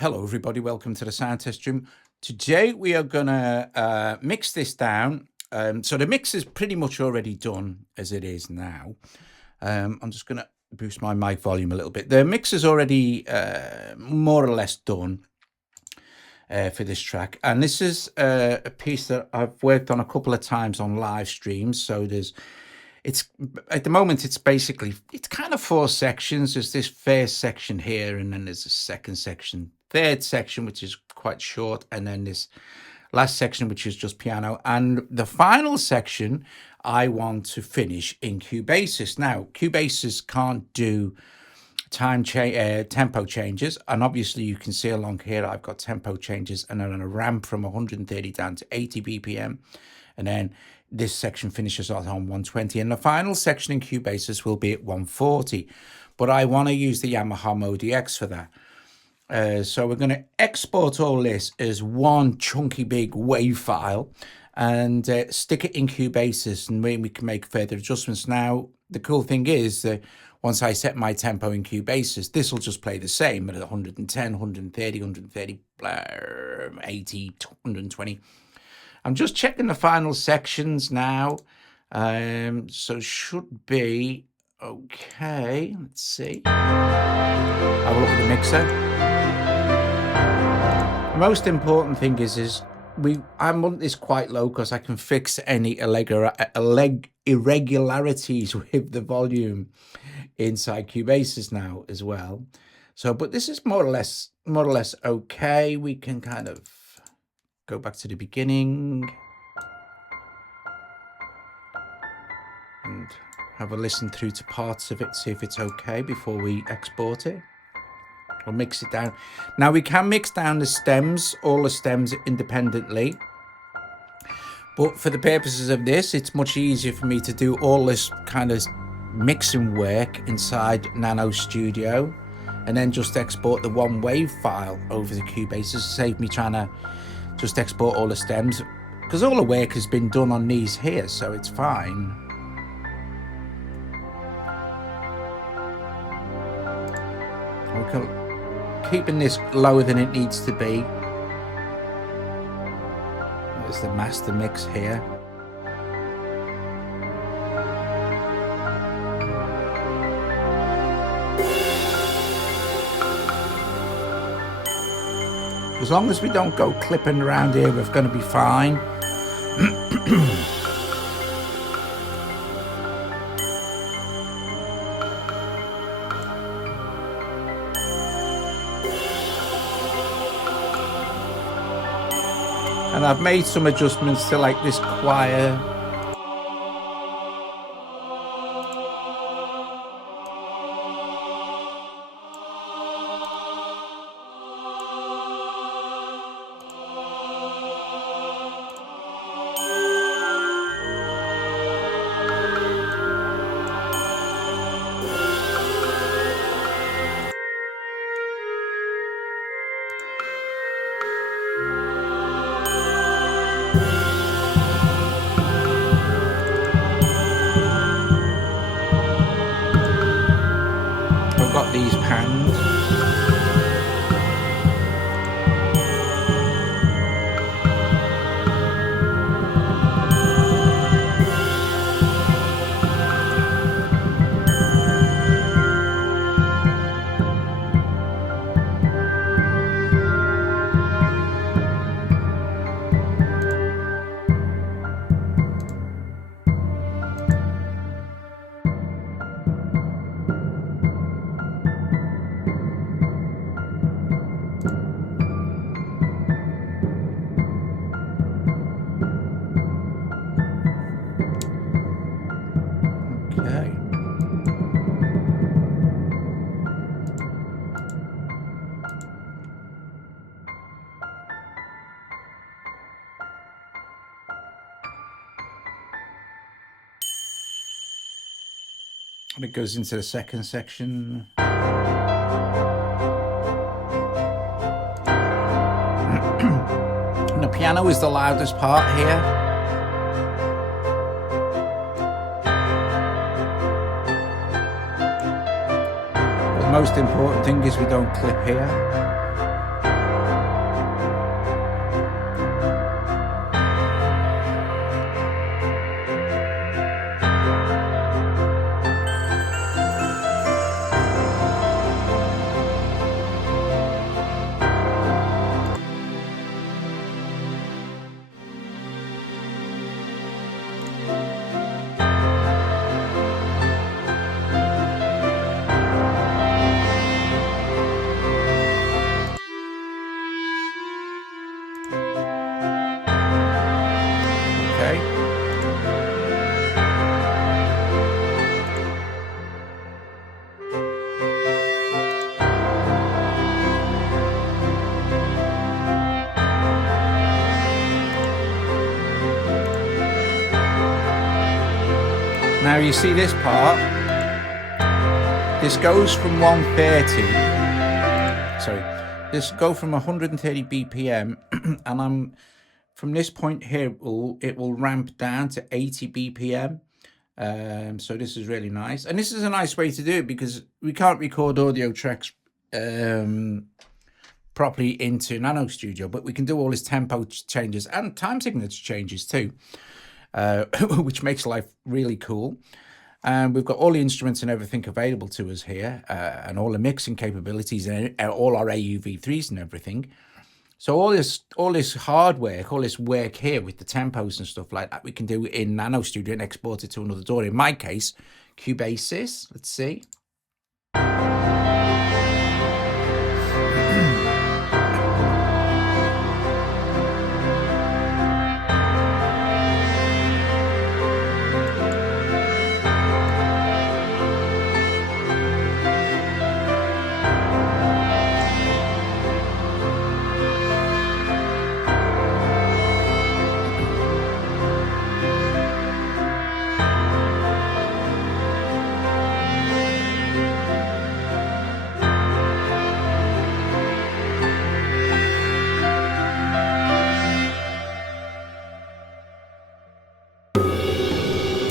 Hello, everybody. Welcome to the sound test room. Today we are gonna mix this down. So the mix is pretty much already done as it is now. I'm just gonna boost my mic volume a little bit. The mix is already more or less done for this track, and this is a piece that I've worked on a couple of times on live streams. So it's at the moment it's kind of four sections. There's this first section here, and then there's a second section, third section which is quite short, and then this last section which is just piano, and the final section I want to finish in Cubasis. Now Cubasis can't do tempo changes, and obviously you can see along here I've got tempo changes and then a ramp from 130 down to 80 BPM, and then this section finishes off on 120, and the final section in Cubasis will be at 140, but I want to use the Yamaha Mode EX for that. So we're going to export all this as one chunky big wave file and stick it in Cubasis, and we can make further adjustments. Now the cool thing is that once I set my tempo in Cubasis, this will just play the same at 110, 130, 130, 80, 120. I'm just checking the final sections now. So should be okay. Let's see. Have a look at the mixer. The most important thing is I want this quite low because I can fix any irregularities with the volume inside Cubasis now as well. So, but this is more or less okay. We can kind of go back to the beginning and have a listen through to parts of it, see if it's okay before we export it. We'll mix it down. Now we can mix down the stems, all the stems independently, but for the purposes of this, it's much easier for me to do all this kind of mixing work inside NanoStudio and then just export the one wave file over the Cubasis to save me trying to just export all the stems, because all the work has been done on these here, so it's fine. We're keeping this lower than it needs to be. There's the master mix here. As long as we don't go clipping around here, we're going to be fine. And I've made some adjustments to like this choir. Got these pans. Okay. And it goes into the second section. And the piano is the loudest part here. The most important thing is we don't clip here. Now you see this part, this goes from 130, this go from 130 BPM and from this point here, it will ramp down to 80 BPM. So this is really nice. And this is a nice way to do it because we can't record audio tracks properly into NanoStudio, but we can do all this tempo changes and time signature changes too, which makes life really cool. And we've got all the instruments and everything available to us here, and all the mixing capabilities and all our AUV3s and everything. So all this hard work, all this work here with the tempos and stuff like that, we can do in NanoStudio and export it to another DAW. In my case, Cubasis. Let's see.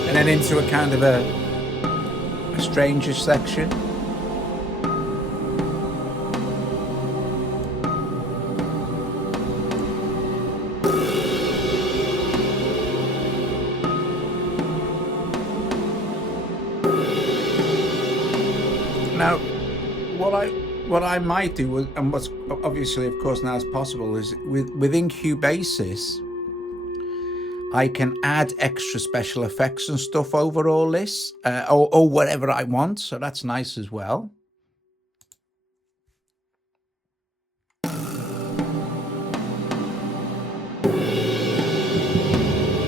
And then into a kind of a stranger section. Now, what I might do, and what's obviously, of course, now is possible, is within Cubasis, I can add extra special effects and stuff over all this, or whatever I want. So that's nice as well.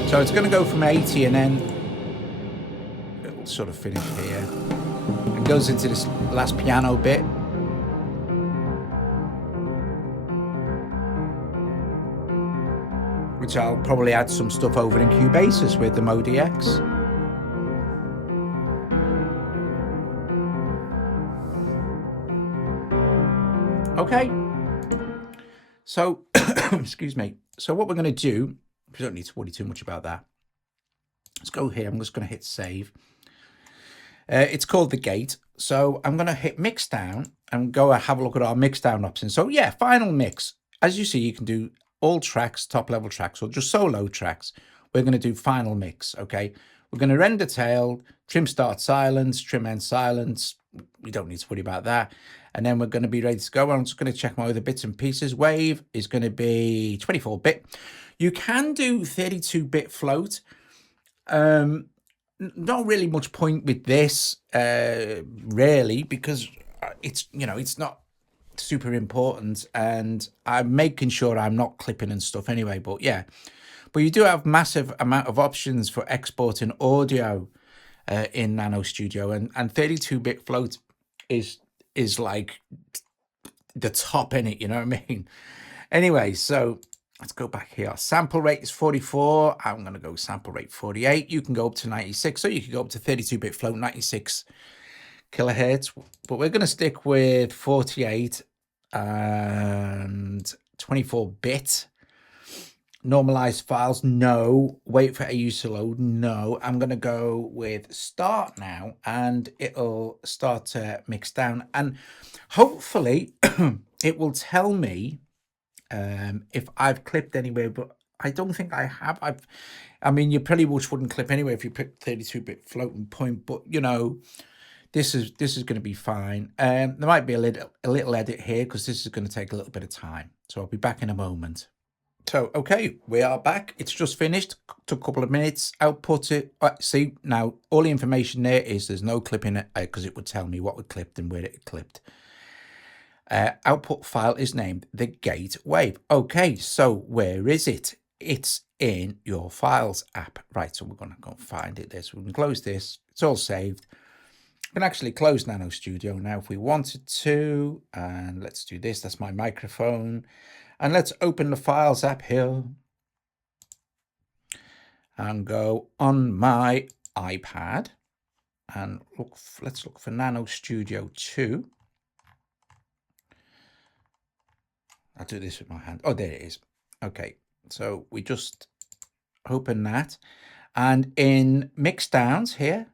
So it's going to go from 80 and then it'll sort of finish here. It goes into this last piano bit. Which I'll probably add some stuff over in Cubasis with the Modi X. Okay. So, excuse me. So what we're going to do, we don't need to worry too much about that. Let's go here. I'm just going to hit save. It's called the gate. So I'm going to hit Mixdown and go have a look at our Mixdown options. So yeah, final mix. As you see, you can do all tracks, top level tracks, or just solo tracks. We're going to do final mix. Okay. We're going to render tail, trim start silence, trim end silence. We don't need to worry about that. And then we're going to be ready to go. I'm just going to check my other bits and pieces. Wave is going to be 24-bit. You can do 32-bit float. Not really much point with this, really, because it's not super important, and I'm making sure I'm not clipping and stuff anyway. But yeah, but you do have massive amount of options for exporting audio in NanoStudio, and 32-bit float is like the top in it, you know what I mean? Anyway, so let's go back here. Sample rate is 44. I'm going to go sample rate 48. You can go up to 96. So you can go up to 32-bit float, 96 kilohertz. But we're going to stick with 48 and 24-bit. Normalized files, no. Wait for AU to load, no. I'm going to go with start now, and it'll start to mix down. And hopefully it will tell me if I've clipped anywhere, but I don't think I have. I mean, you pretty much wouldn't clip anyway if you picked 32-bit floating point, but you know, this is going to be fine. There might be a little edit here because this is going to take a little bit of time. So I'll be back in a moment. So, okay, we are back. It's just finished. Took a couple of minutes. Output it. See, now all the information there's no clipping it because it would tell me what we clipped and where it clipped. Output file is named the gate wave. Okay, so where is it? It's in your files app. Right, so we're going to go find it there. So we can close this. It's all saved. We can actually close NanoStudio now if we wanted to. And let's do this. That's my microphone. And let's open the files app here and go on my iPad. and let's look for NanoStudio 2. I'll do this with my hand. Oh, there it is. Okay, so we just open that, and in Mixdowns here,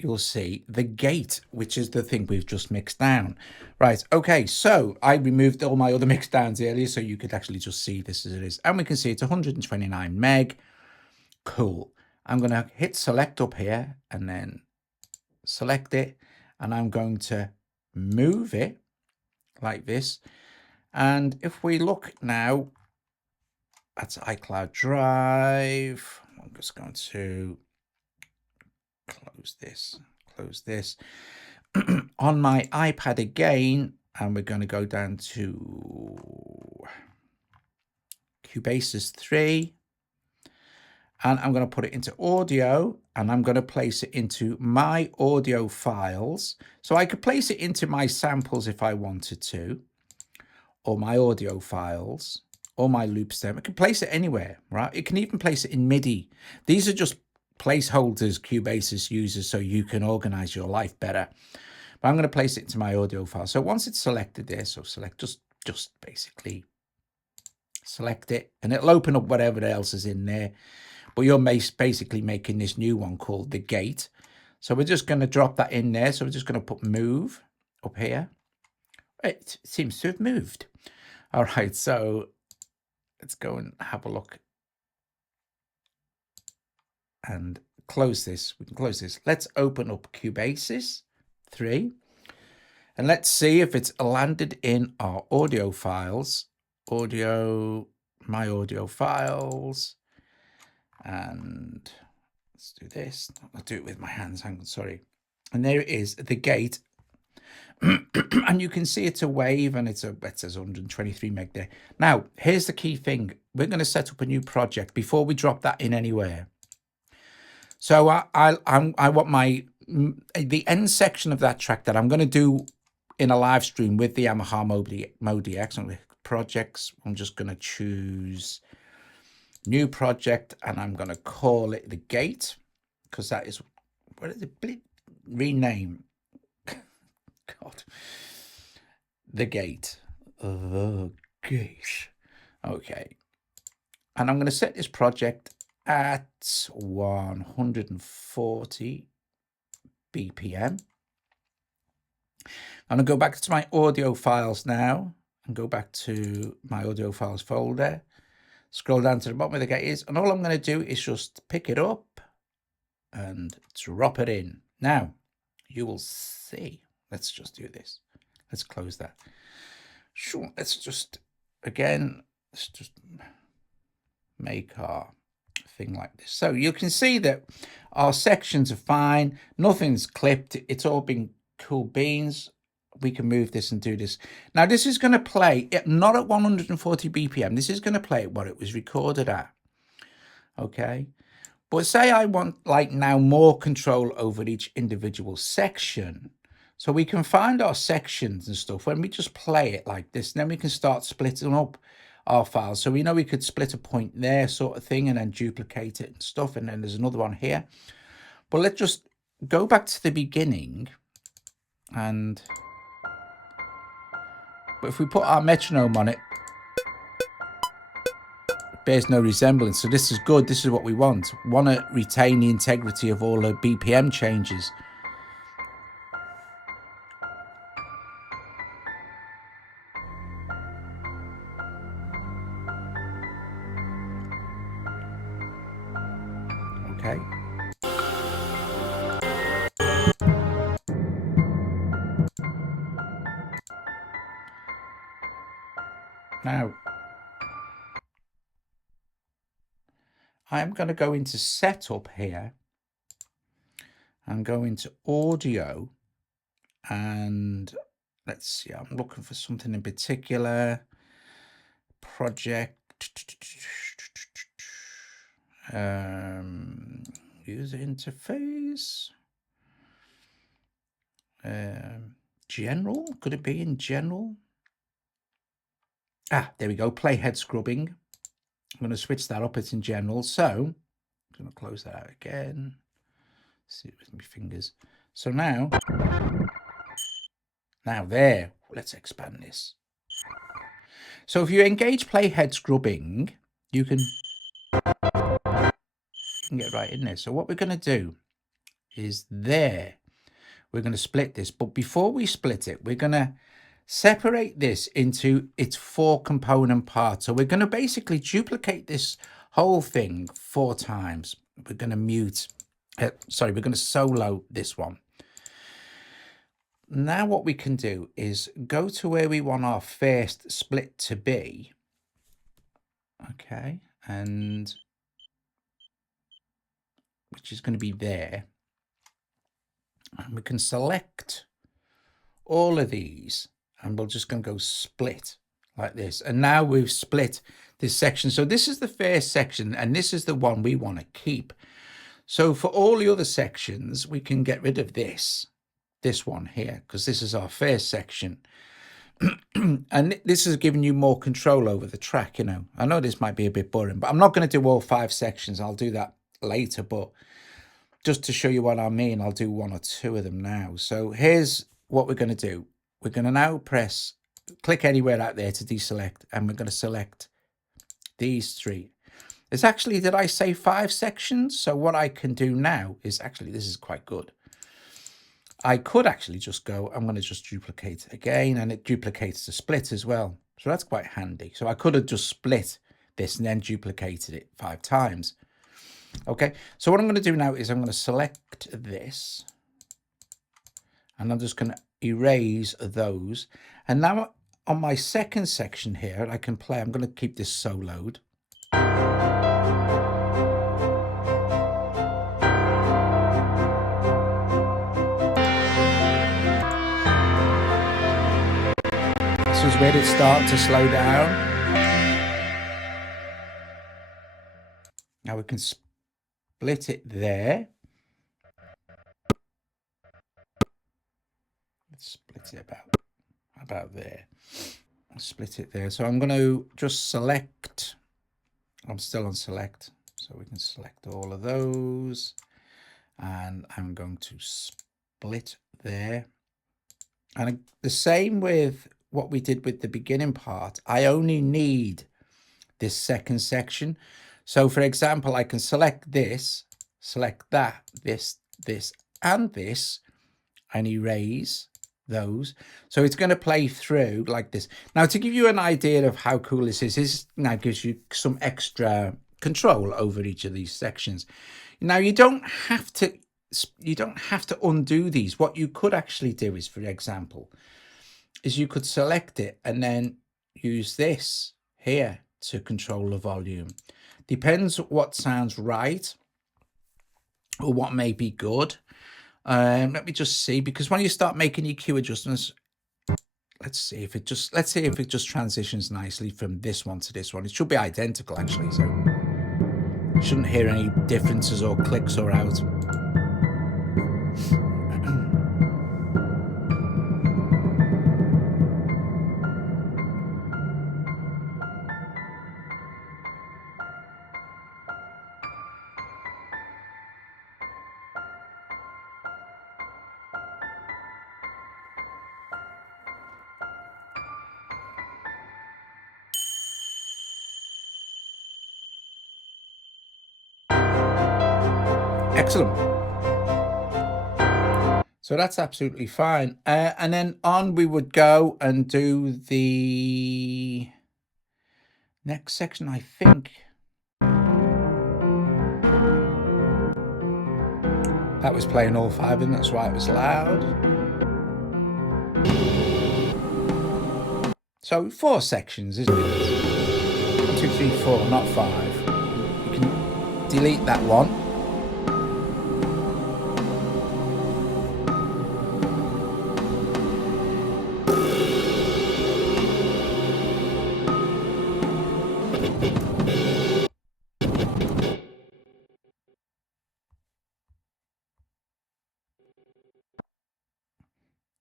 you'll see the gate, which is the thing we've just mixed down. Right, okay, so I removed all my other Mixdowns earlier so you could actually just see this as it is. And we can see it's 129 meg. Cool. I'm going to hit select up here and then select it. And I'm going to move it like this. And if we look now, that's iCloud Drive. I'm just going to close this on my iPad again, and we're going to go down to Cubasis 3, and I'm going to put it into audio, and I'm going to place it into my audio files. So I could place it into my samples if I wanted to, or my audio files, or my loop stem. I can place it anywhere, right? It can even place it in Midi. These are just placeholders Cubasis uses so you can organize your life better. But I'm going to place it into my audio file. So once it's selected there, so select, just basically select it, and it'll open up whatever else is in there. But you're basically making this new one called the gate. So we're just going to drop that in there. So we're just going to put move up here. It seems to have moved. All right, so let's go and have a look and close this. We can close this. Let's open up Cubasis 3, and let's see if it's landed in our audio files. Audio, my audio files, and let's do this. I'll do it with my hands. Hang on, sorry. And there it is, the gate. And you can see it's a wave, and it says 123 meg there. Now, here's the key thing. We're going to set up a new project before we drop that in anywhere. So I want the end section of that track that I'm going to do in a live stream with the Yamaha Modi X and projects. I'm just going to choose new project, and I'm going to call it the gate, because that is, what is it? Rename. God. The gate. The gate. Okay. And I'm going to set this project at 140 BPM. I'm going to go back to my audio files now and go back to my audio files folder. Scroll down to the bottom where the gate is, and all I'm going to do is just pick it up and drop it in. Now, you will see. Let's just do this. Let's close that. Sure, let's just make our thing like this. So you can see that our sections are fine. Nothing's clipped. It's all been cool beans. We can move this and do this. Now, this is going to play not at 140 BPM. This is going to play at what it was recorded at. Okay. But say I want, like, now more control over each individual section. So we can find our sections and stuff when we just play it like this. And then we can start splitting up our files. So we know we could split a point there, sort of thing, and then duplicate it and stuff. And then there's another one here. But let's just go back to the beginning. And but if we put our metronome on it, it bears no resemblance. So this is good. This is what we want. Want to retain the integrity of all the BPM changes. Okay. Now, I'm going to go into setup here and go into audio, and let's see, I'm looking for something in particular. Project, user interface, general, could it be in general? Ah, there we go, play head scrubbing. I'm going to switch that up, it's in general. So I'm going to close that out again, see it with my fingers. So now there, let's expand this. So if you engage playhead scrubbing, you can get right in there. So what we're going to do is there, we're going to split this. But before we split it, we're going to separate this into its 4 component parts. So we're going to basically duplicate this whole thing 4 times. We're going to we're going to solo this one. Now what we can do is go to where we want our first split to be. Okay, and which is going to be there. And we can select all of these and we're just going to go split like this. And now we've split this section. So this is the first section and this is the one we want to keep. So for all the other sections, we can get rid of this one here, because this is our first section. And this is giving you more control over the track, you know. I know this might be a bit boring, but I'm not going to do all 5 sections. I'll do that later, but just to show you what I mean, I'll do 1 or 2 of them now. So here's what we're going to do. We're going to now click anywhere out there to deselect, and we're going to select these 3. It's actually, did I say 5 sections? So what I can do now is actually, this is quite good. I could actually just go, I'm going to just duplicate it again, and it duplicates the split as well. So that's quite handy. So I could have just split this and then duplicated it 5 times. Okay, so what I'm going to do now is I'm going to select this and I'm just going to erase those. And now on my second section here, I can play, I'm going to keep this soloed. This is where it starts to slow down. Now we can split it there. Let's split it about there. Split it there. So I'm going to just select. I'm still on select, so we can select all of those, and I'm going to split there. And the same with what we did with the beginning part. I only need this second section. So for example, I can select this, select that, this, and this, and erase those. So it's going to play through like this. Now, to give you an idea of how cool this is, this now gives you some extra control over each of these sections. Now, you don't have to undo these. What you could actually do is, for example, is you could select it and then use this here to control the volume. Depends what sounds right or what may be good. Let me just see, because when you start making EQ adjustments, let's see if it just transitions nicely from this one to this one. It should be identical actually, so you shouldn't hear any differences or clicks or out. Excellent. So that's absolutely fine. And then on we would go and do the next section, I think. That was playing all 5 of them, that's why it was loud. So 4 sections, isn't it? 1, 2, 3, 4, not 5. You can delete that one.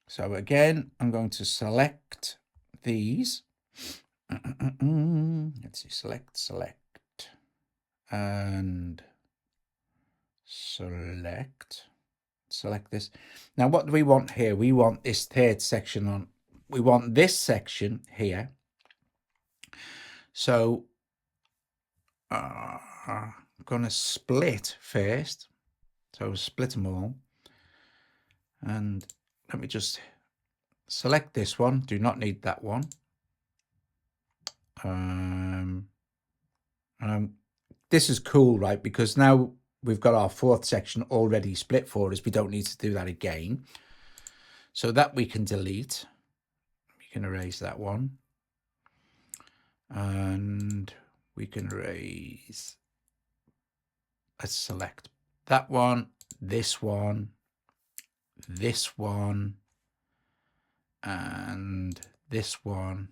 So again, I'm going to select these. Let's see, select, and select. select this. Now, what do we want here? We want this third section on. We want this section here. So I'm going to split first. So split them all. And let me just select this one. Do not need that one. This is cool, right? Because now we've got our fourth section already split for us. We don't need to do that again. So that we can delete. We can erase that one. And we can erase. Let's select that one, this one, this one, and this one.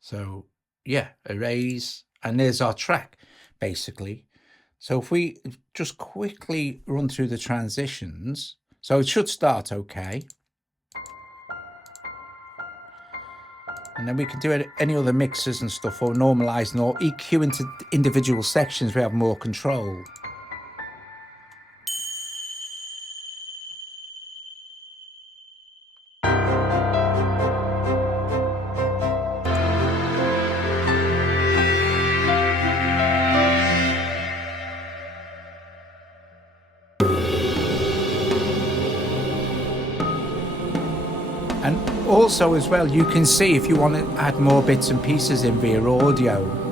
So yeah, erase, and there's our track basically. So if we just quickly run through the transitions, so it should start okay. And then we can do any other mixes and stuff, or normalizing or EQ into individual sections. We have more control. And also as well, you can see if you want to add more bits and pieces in via audio.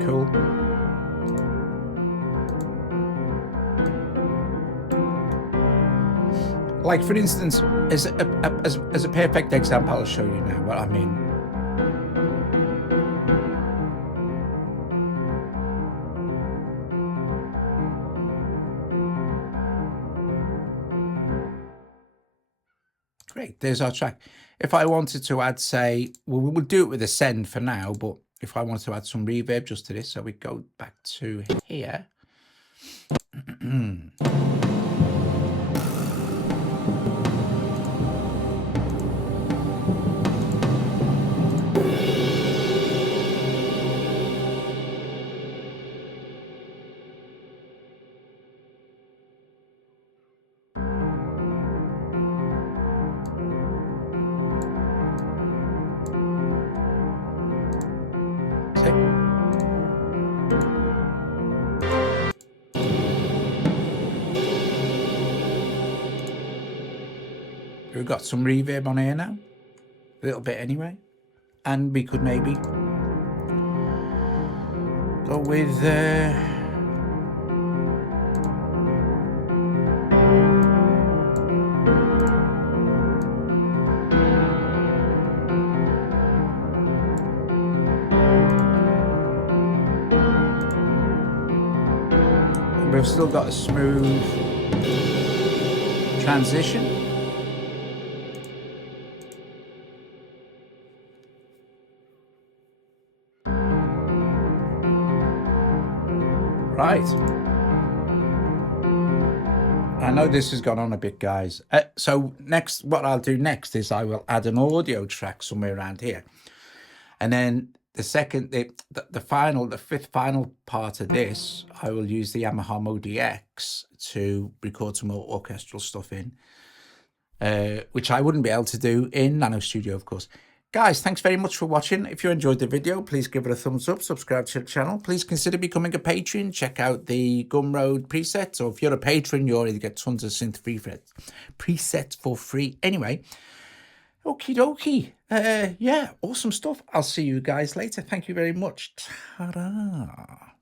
Cool. Like for instance, as a perfect example, I'll show you now what I mean. Great, there's our track. If I wanted to add, say, well, we'll do it with a send for now, but if I wanted to add some reverb just to this, so we go back to here. We've got some reverb on here now, a little bit anyway, and we could maybe go with we've still got a smooth transition. Right. I know this has gone on a bit, guys. So next, what I'll do next is I will add an audio track somewhere around here. And then the second, the fifth final part of this, I will use the Yamaha Modi X to record some more orchestral stuff in, which I wouldn't be able to do in NanoStudio, of course. Guys, thanks very much for watching. If you enjoyed the video, please give it a thumbs up, subscribe to the channel. Please consider becoming a patron. Check out the GumRoad presets, or if you're a patron, you already get tons of synth presets for free. Anyway, okie dokie. Yeah, awesome stuff. I'll see you guys later. Thank you very much. Ta-da.